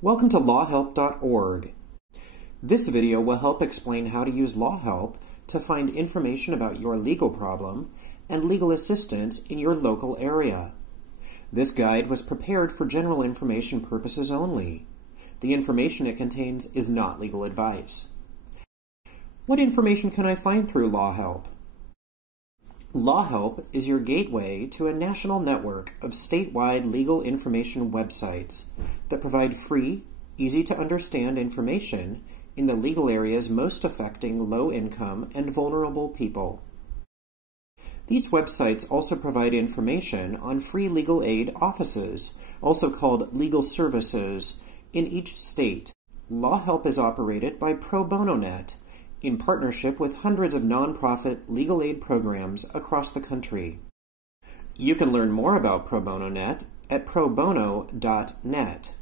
Welcome to Lawhelp.org. This video will help explain how to use Lawhelp to find information about your legal problem and legal assistance in your local area. This guide was prepared for general information purposes only. The information it contains is not legal advice. What information can I find through Lawhelp? Lawhelp is your gateway to a national network of statewide legal information websites that provide free, easy-to-understand information in the legal areas most affecting low-income and vulnerable people. These websites also provide information on free legal aid offices, also called legal services, in each state. Lawhelp is operated by Pro Bono Net, in partnership with hundreds of nonprofit legal aid programs across the country. You can learn more about Pro Bono Net at probono.net.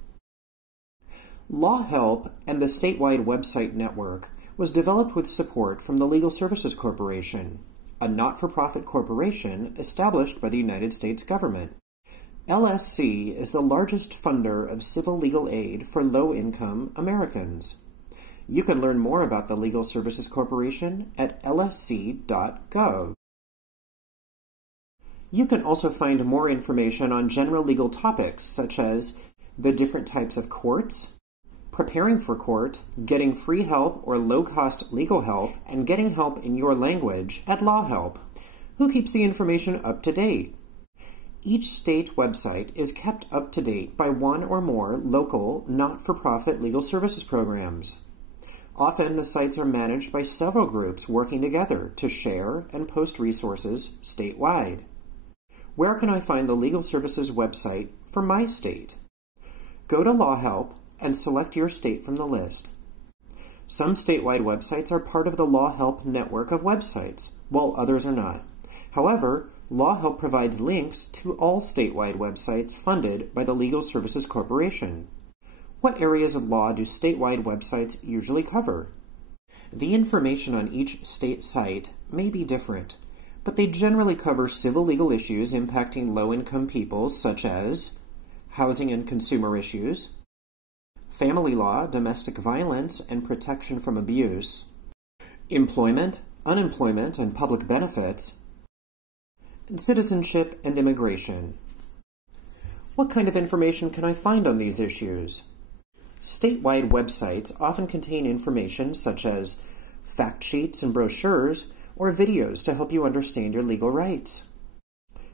Lawhelp and the statewide website network was developed with support from the Legal Services Corporation, a not-for-profit corporation established by the United States government. LSC is the largest funder of civil legal aid for low-income Americans. You can learn more about the Legal Services Corporation at lsc.gov. You can also find more information on general legal topics such as the different types of courts, preparing for court, getting free help or low-cost legal help, and getting help in your language at Lawhelp, who keeps the information up to date. Each state website is kept up to date by one or more local, not-for-profit legal services programs. Often, the sites are managed by several groups working together to share and post resources statewide. Where can I find the Legal Services website for my state? Go to Lawhelp and select your state from the list. Some statewide websites are part of the Lawhelp network of websites, while others are not. However, Lawhelp provides links to all statewide websites funded by the Legal Services Corporation. What areas of law do statewide websites usually cover? The information on each state site may be different, but they generally cover civil legal issues impacting low-income people such as housing and consumer issues, family law, domestic violence and protection from abuse, employment, unemployment and public benefits, and citizenship and immigration. What kind of information can I find on these issues? Statewide websites often contain information such as fact sheets and brochures or videos to help you understand your legal rights.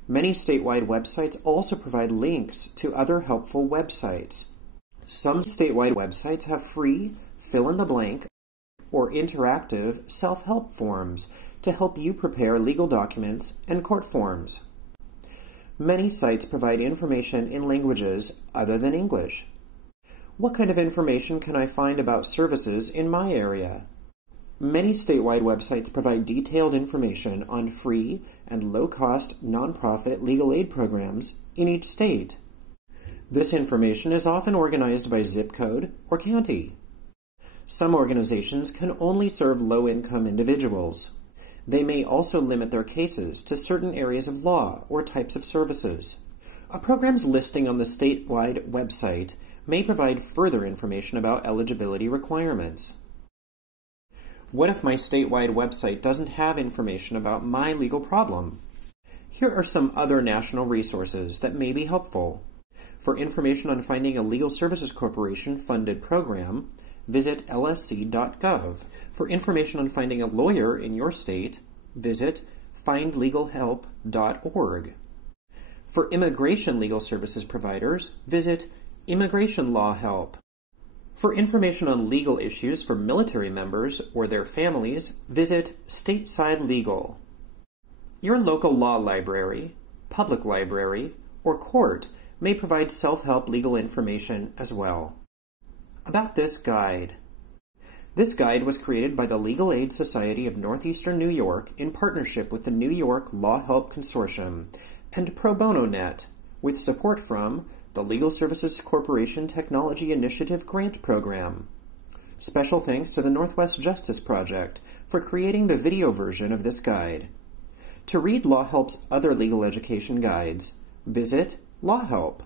Many statewide websites also provide links to other helpful websites. Some statewide websites have free, fill-in-the-blank, or interactive self-help forms to help you prepare legal documents and court forms. Many sites provide information in languages other than English. What kind of information can I find about services in my area? Many statewide websites provide detailed information on free and low-cost nonprofit legal aid programs in each state. This information is often organized by zip code or county. Some organizations can only serve low-income individuals. They may also limit their cases to certain areas of law or types of services. A program's listing on the statewide website may provide further information about eligibility requirements. What if my statewide website doesn't have information about my legal problem? Here are some other national resources that may be helpful. For information on finding a Legal Services Corporation funded program, visit lsc.gov. For information on finding a lawyer in your state, visit findlegalhelp.org. For immigration legal services providers, visit Immigration Law Help. For information on legal issues for military members or their families, visit Stateside Legal. Your local law library, public library, or court may provide self-help legal information as well. About this guide. This guide was created by the Legal Aid Society of Northeastern New York in partnership with the New York Lawhelp Consortium and Pro Bono Net, with support from the Legal Services Corporation Technology Initiative Grant Program. Special thanks to the Northwest Justice Project for creating the video version of this guide. To read Lawhelp's other legal education guides, visit Lawhelp.